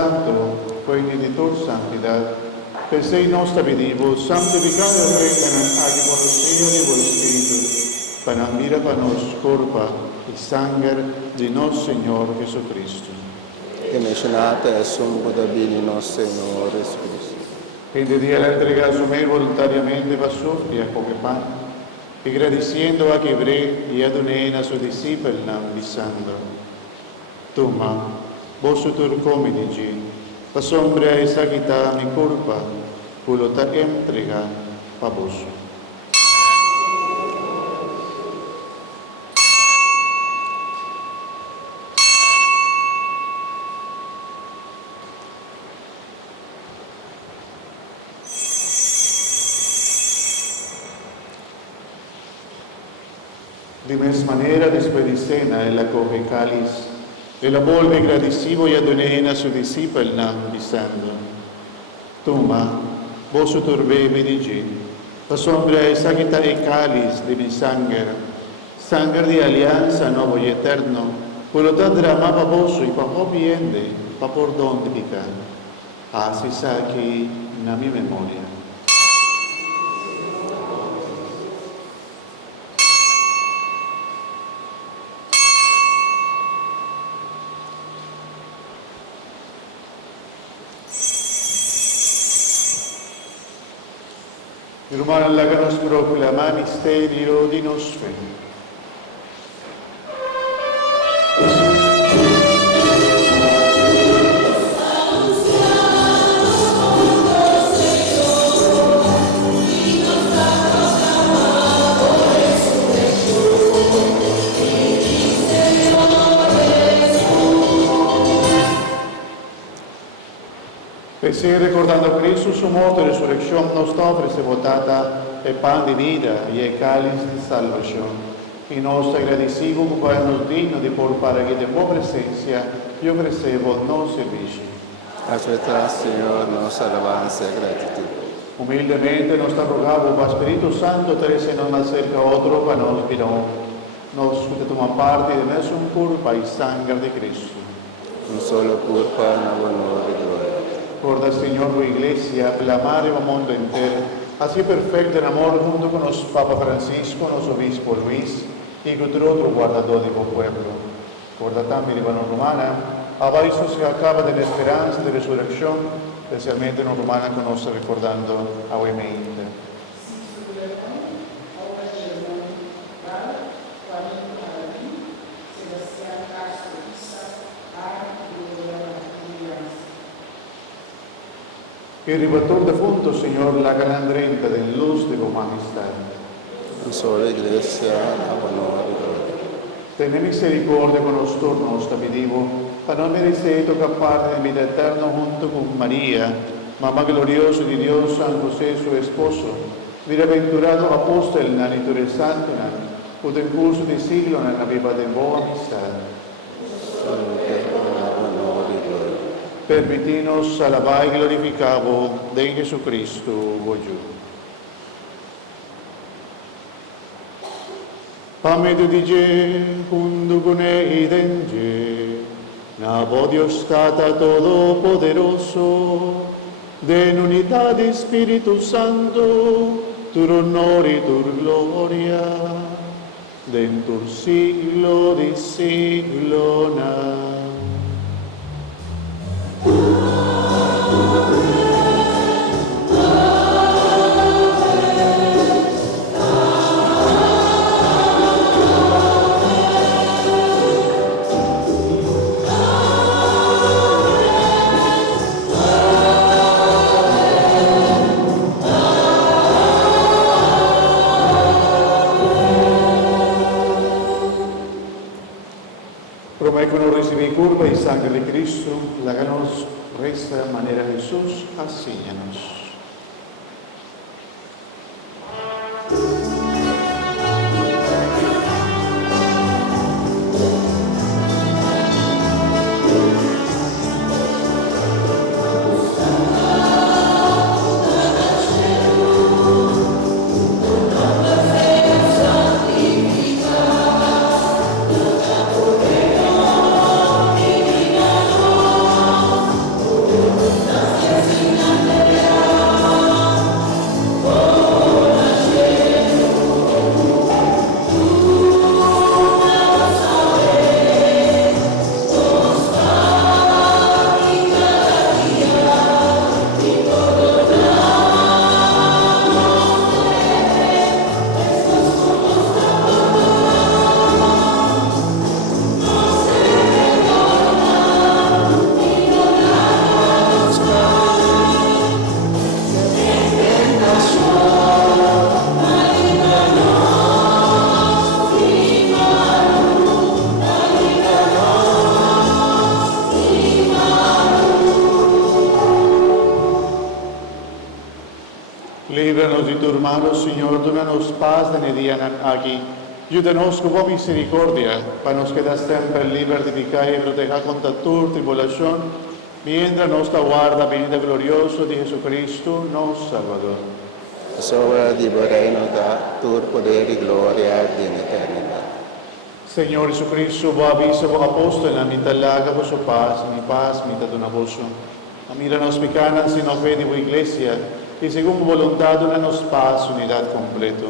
Santo, quindi de tu santidad, per sei nostra vidivo, santificare o pregano anche por seno de vuestro Espíritu, para mira para nos corpa y sangre de nos Señor Jesucristo. Que mencionate es un budabini nos Señor Jesucristo. Que de día la entrega su me voluntariamente pasó y a come pan, y agradeciendo a quebré y adoné a su discípulo diciendo, toma, vos turcomi dici, la sombra esa quita mi culpa, pulo ta entrega pa vos. De misma manera, después de cena, él acoge el cáliz, él la vuelve agradecido y adoné a su discípulo diciendo, toma, vos turbe me dici, la sombra esa quita el cáliz de mi sangre, sangre de alianza nuevo y eterno, por lo tanto derramaba vos y para moviende, para por donde pica, así aquí na mi memoria. Hermano, háganos proclamar misterio de nos fe. Per seguir recordando Cristo, su muerte y resurrección, nos ofrece votata el pan de vida y el cáliz de salvación. Y nos agradecemos por nos dignos de por para que de vuestra presencia y ofrecemos nos servicio. Acepta, Señor, nos alabanza y gratitud. Humildemente nos rogamos para Espíritu Santo, trece nos más cerca a otro para nos virón. Nos que toma parte de nuestra culpa y sangre de Cristo. Un solo culpa, una honor y gloria. Recuerda, Señor, tu iglesia, la madre del mundo entero, así perfecta en amor junto con los Papa Francisco, los obispo Luis y con otro guardador de tu pueblo. Recuerda también, hermano Romana, a varios que acaba de la esperanza de resurrección, especialmente en Romana que nos está recordando aguamente. Y ribatón de fondo, Señor, la galandrenta de luz de tu majestad. Un solo iglesia, honor y gloria. Ten misericordia con nosotros, nos vivo, para no merecer tocar parte de vida eterna junto con María, mamá gloriosa de Dios, San José, su esposo, bienaventurado apóstol en la liturgia santa, por el curso de siglo en la viva de buena amistad. Honor y gloria. Permitinos alabar y glorificar de Jesucristo, voglio. Pamedo di je, junto con Eidenge, na Dios stata todopoderoso, de en unidad de Espíritu Santo, tu honor y tu gloria, de en tu siglo de siglo. Prometo recibir curva y sangre de Cristo, la que nos resta manera Jesús, asíñanos. Líbranos de tu malo, Señor, dona-nos paz de dia aqui. Ajuda-nos com boa misericórdia, para nos quedar sempre livres de pecar e proteger contra toda tribulação, mientras nos aguarda a venida gloriosa de Jesucristo, nosso Salvador. Sopra di reino da tur poder y gloria in eternidad. Señor Jesucristo, vos aviso, vos apóstol, en la mitad larga, vos paz, mitad una vosso. Míranos picanas sin fe de vuestra iglesia, y según voluntad, danos paz, unidad completo.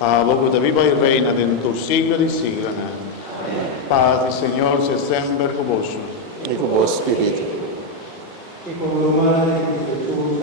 A vos que viva y reina dentro del siglo de siglo. Paz del Señor se siempre con vos. Y con vos, Espíritu. Y con lo humano y con tu